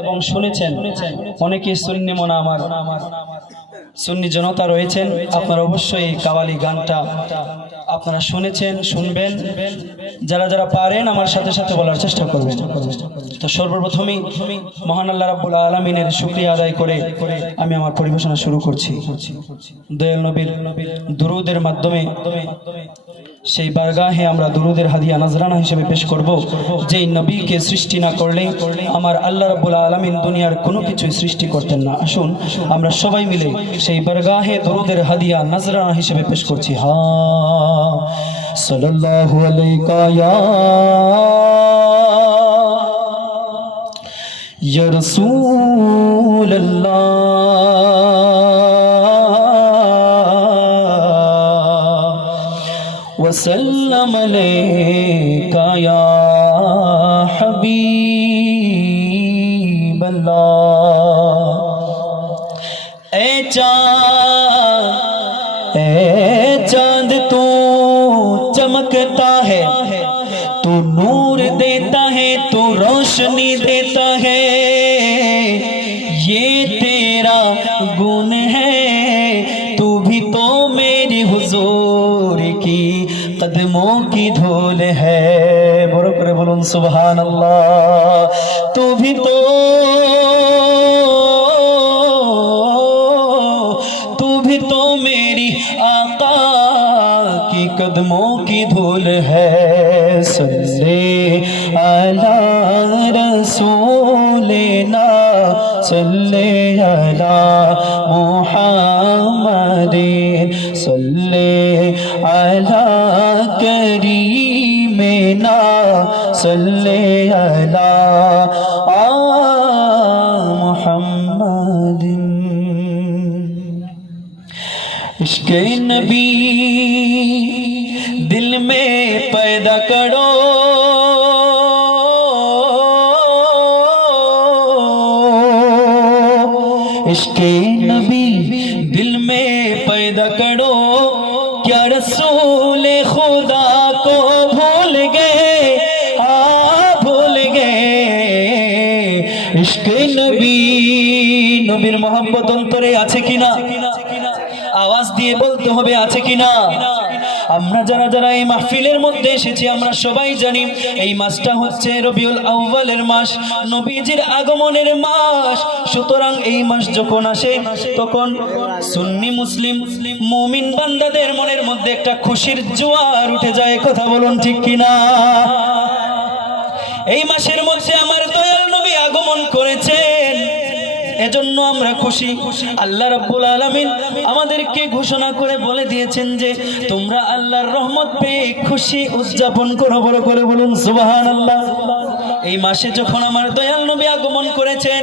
এবং শুনেছেন, অনেকে সুন্নি মনা আমার, সুন্নি জনতা রয়েছেন, আপনারা অবশ্যই কাওয়ালি গানটা আপনারা শুনেছেন, শুনবেন, যারা যারা পারেন আমার সাথে সাথে বলার চেষ্টা করবেন। তো সর্বপ্রথমেই মহান আল্লাহ রাব্বুল আলমিনের শুক্রিয়া আদায় করে আমি আমার পরিবেশনা শুরু করছি। দয়াল নবীর দুরুদের মাধ্যমে সেই বারগাহে আমরা দুরুদের হাদিয়া নাজরানা হিসেবে পেশ করব, যেই নবীকে সৃষ্টি না করলে আমার আল্লাহ রাব্বুল আলামিন দুনিয়ার কোনো কিছুই সৃষ্টি করতেন না। আসুন, আমরা সবাই মিলে সেই বারগাহে দুরুদের হাদিয়া নাজরানা হিসেবে পেশ করছি। হা রাসূলাল্লাহ। وسلم عليك يا حبيب الله اے چاند اے چاند، تو چمکتا ہے، تو نور دیتا ہے، تو روشنی دیتا ہے۔ یہ تیرا گن سبحان اللہ، تو بھی تو تو بھی تو میری آقا کی قدموں کی دھول ہے۔ سلے علی رسولنا سلے علی محمد، صلی محمد عشق نبی دل میں پیدا کرو۔ عشق نبی دل میں پیدا کرو۔ کیا رسول কিনা? আমরা যারা যারা এই মাহফিলের মধ্যে এসেছি, আমরা সবাই জানি এই মাসটা হচ্ছে রবিউল আউ্বালের মাস, নবীজির আগমনের মাস। সুতরাং এই মাস যখন আসে, তখন সুন্নি মুসলিম, মুমিন বান্দাদের মনের মধ্যে একটা খুশির জোয়ার উঠে যায়, কথা বলুন ঠিক কিনা? এই মাসের মধ্যে এজন্য আমরা খুশি। আল্লাহ রাব্বুল আলামিন আমাদেরকে ঘোষণা করে বলে দিয়েছেন যে, তোমরা আল্লাহর রহমত পেয়ে খুশি উদযাপন করো, বড় করে বলুন, সুবহানাল্লাহ। এই মাসে যখন আমার দয়াল নবী আগমন করেছেন,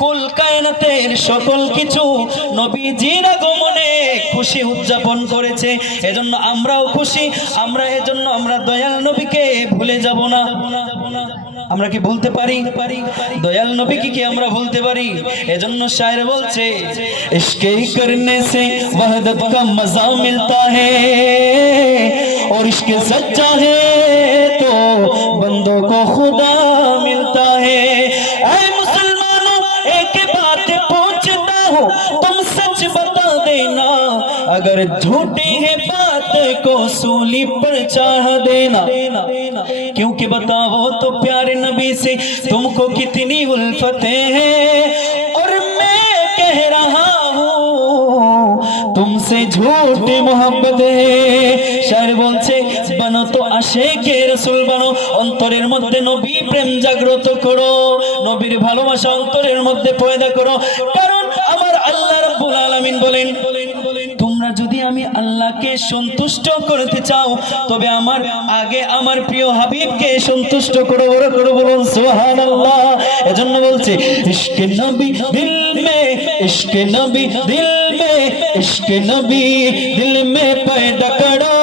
কুল কায়নাতের সকল কিছু নবীজির আগমনে খুশি উদযাপন করেছে। এজন্য আমরাও খুশি, আমরা এজন্য আমরা দয়াল নবীকে ভুলে যাব না। আমরা কি বলতে পারি দয়াল নবী কি কি আমরা বলতে পারি এজন্য শায়ের বলছে ইশকে করনে সে वहदत का मजा मिलता है और इश्क सच्चा है तो बंदों को खुदा मिलता है ऐ मुसलमानों एक बात पूछता हूँ तुम सच बता देना अगर झूठी है बात को सूली पर चाह देना क्योंकि बताओ तो प्यारे नबी से तुमको कितनी उल्फतें हैं और मैं कह रहा हूँ तुमसे झूठी मोहब्बत শায়ের বলছে বানো তো আসে কে রসুল বানো অন্তরের মধ্যে নবী প্রেম জাগ্রত করো নবীর ভালোবাসা অন্তরের মধ্যে পয়দা করো কারণ বলেন, তোমরা যদি আমি আল্লাহকে সন্তুষ্ট করতে চাও, তবে আমার আগে আমার প্রিয় হাবিবকে সন্তুষ্ট করো, বড় করো বলুন সোহান আল্লাহ এজন্য বলছে, ইশকে নবী দিল মে, ইশকে নবী দিল মে, ইশকে নবী দিল মে পয়দা করো।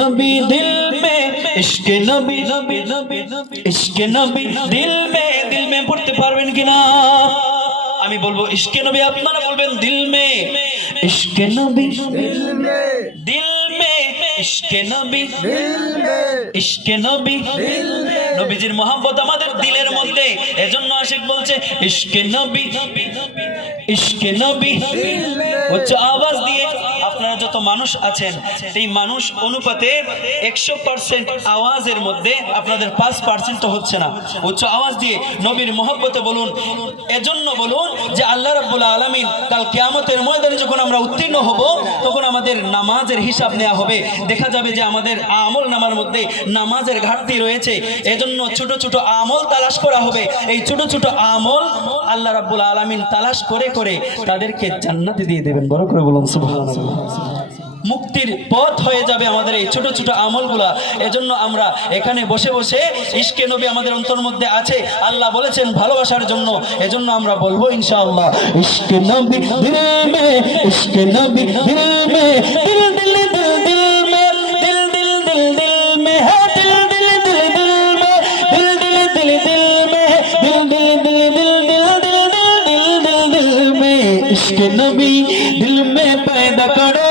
নবী দিল মে, ইশকে নবী ইশকে নবী দিল মে দিল মে পড়তে পারবেন কিনা আমি বলব ইশকে নবী আপনারা বলবেন দিল মে। ইশকে নবী দিল মে। দিল মে ইশকে নবী। দিল মে। ইশকে নবী দিল মে। নবীজির মহব্বত আমাদের দিলের মধ্যে। এজন্য আশিক বলছে ইশকে নবী ইশকে নবী। দিল মে। উচ্চ আওয়াজ দিয়ে যত মানুষ আছেন, এই মানুষ অনুপাতে একশো পার্সেন্ট আওয়াজের মধ্যে আপনাদের পাঁচ পার্সেন্ট হচ্ছে না। উচ্চ আওয়াজ দিয়ে নবীর মোহব্বতে বলুন, এজন্য বলুন যে আল্লাহ রাব্বুল আলামিন কাল কিয়ামতের ময়দানে যখন আমরা উত্তীর্ণ হব, তখন আমাদের নামাজের হিসাব নেওয়া হবে। দেখা যাবে যে আমাদের আমল নামার মধ্যে নামাজের ঘাটতি রয়েছে। এজন্য ছোট ছোট আমল তালাশ করা হবে। এই ছোট ছোট আমল আল্লাহ রাব্বুল আলামিন তালাশ করে করে তাদেরকে জান্নাতে দিয়ে দেবেন। বড় করে বলুন, সুবহানাল্লাহ। মুক্তির পথ হয়ে যাবে আমাদের এই ছোট ছোট আমলগুলা এজন্য আমরা এখানে বসে বসে ইশকে নবী আমাদের অন্তর মধ্যে আছে আল্লাহ বলেছেন ভালোবাসার জন্য এজন্য আমরা বলবো ইনশাআল্লাহ ইশকে নবী দিল মে ইশকে নবী দিল মে দিল দিল দিল দিল মে দিল দিল দিল দিল মে হ্যাঁ দিল দিল দিল দিল মে দিল দিল দিল দিল মে দিল দিল দিল দিল দিল দিল दिल दिल दिल में इश्क नबी दिल में पैदा करो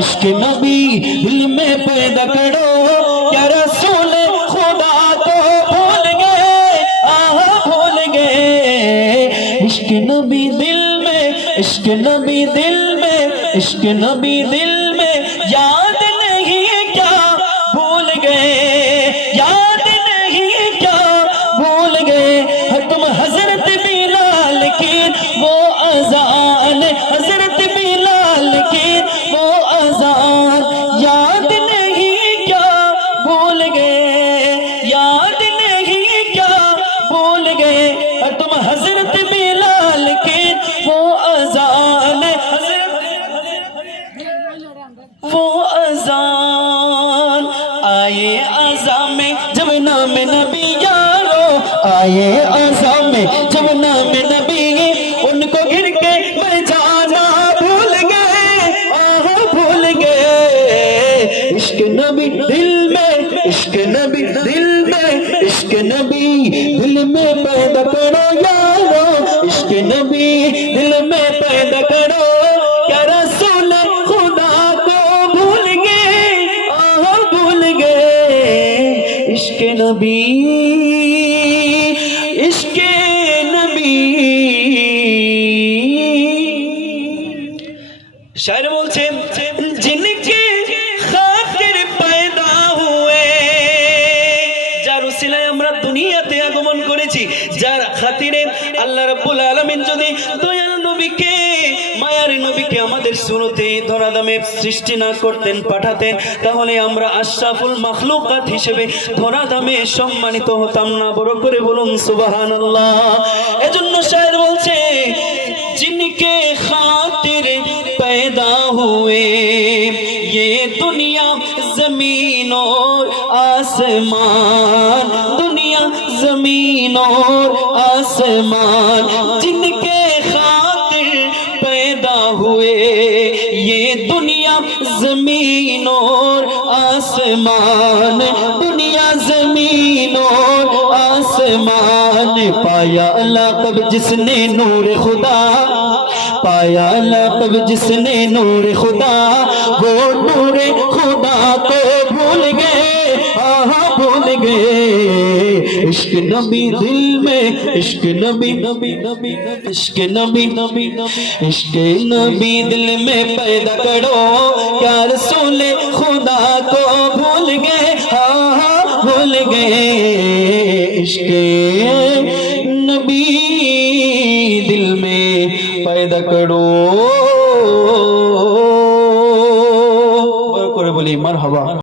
عشق نبی دل میں پیدا کرو کیا رسول خدا تو بھول گئے آہا بھول گئے۔ عشق نبی دل میں، عشق نبی دل میں، عشق نبی دل میں۔ یاد نہیں کیا، بھول گئے۔ یاد نہیں کیا، بھول گئے۔ حکم حضرت بلال کی وہ عذاب آئے آسام میں جمنا نام نبی ان کو گر کے میں جانا بھول گئے۔ آہ، بھول گئے۔ عشق نبی دل میں، عشق نبی دل میں، عشق نبی دل میں پیدا کرو یارو۔ عشق نبی دل میں پیدا کرو۔ کیا خدا کو بھول گئے۔ بھول گئے۔ عشق نبی যার উসিলায় আমরা দুনিয়াতে আগমন করেছি যার খাতিরে আল্লাহ রাব্বুল আলামিন যদি দয়াল নবীকে মায়ার নবীকে আমাদের শুরুতে ধরাধামে সৃষ্টি না করতেন পাঠাতেন তাহলে আমরা আশরাফুল মাখলুকাত হিসেবে ধরাধামে সম্মানিত হতাম না বড় করে বলুন সুবহানাল্লাহ এজন্য শায়ের বলছে जिनके खातिर पैदा हुए ये दुनिया जमीन और आसमान दुनिया जमीन और आसमान जिनके खातिर पैदा हुए ये दुनिया जमीन और आसमान दुनिया जमीन और आसमान पाया लकब जिसने नूर खुदा पाया लकब जिसने नूर खुदा वो नूर खुदा को عشق نبی دل میں، عشق نبی نبی نبی عشق نبی نبی عشق نبی دل میں پیدا کرو۔ کیا رسول خدا کو بھول گئے ہاں ہاں بھول گئے۔ عشق